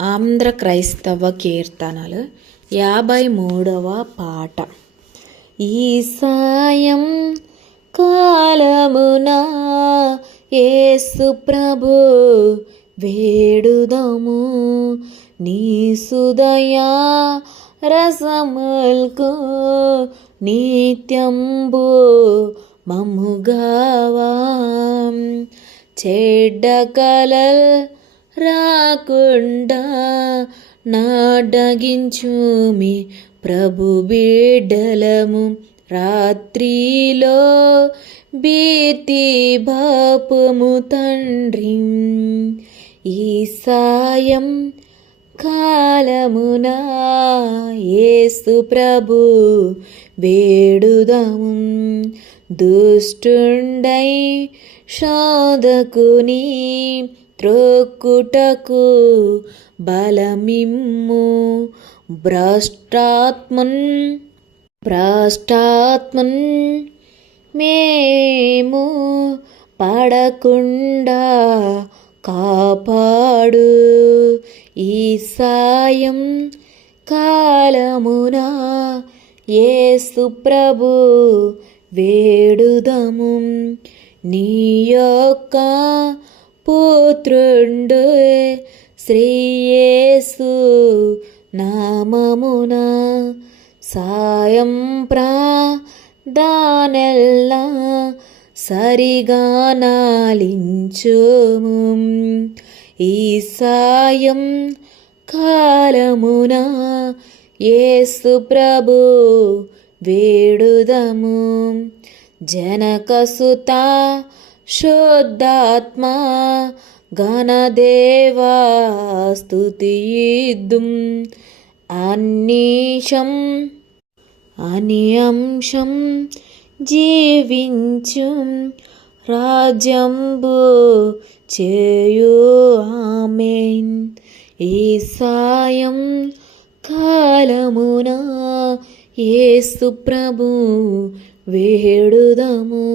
ఆంధ్ర క్రైస్తవ కీర్తనలు యాభై మూడవ పాట. ఈ సాయం కాలమున యేసు ప్రభు వేడుదము. నీ సుదయా రసముల్కు నిత్యంబు మముగావా చెడ్డ కలల్ రాకుండా నాడగించుమి ప్రభు బిడ్డలము. రాత్రిలో భీతి బాపము తండ్రి. ఈ సాయం కాలమున యేసు ప్రభు వేడుదము. దుష్టుండై శోధకుని త్రోక్కుటకు బలమిమ్ము. భ్రష్టాత్మన్ భ్రష్టాత్మన్ మేము పడకుండా కాపాడు. ఈ సాయం కాలమున ఏ ప్రభు వేడుదము. నీ యొక్క పుత్రుండు శ్రీయేసు నామమున సాయం ప్రాదానెల్లా సరిగా నాలించుము ఈ సాయం కాలమున యేసు ప్రభు వేడుదము. జనకసుతా శుద్ధాత్మా గణదేవా స్తుతియుద్ధం అన్నీశం అనియంశం జీవించు రాజ్యంబు చేయు ఆమెన్ ఈ సాయం కాలమున యేసు ప్రభు వేడుదము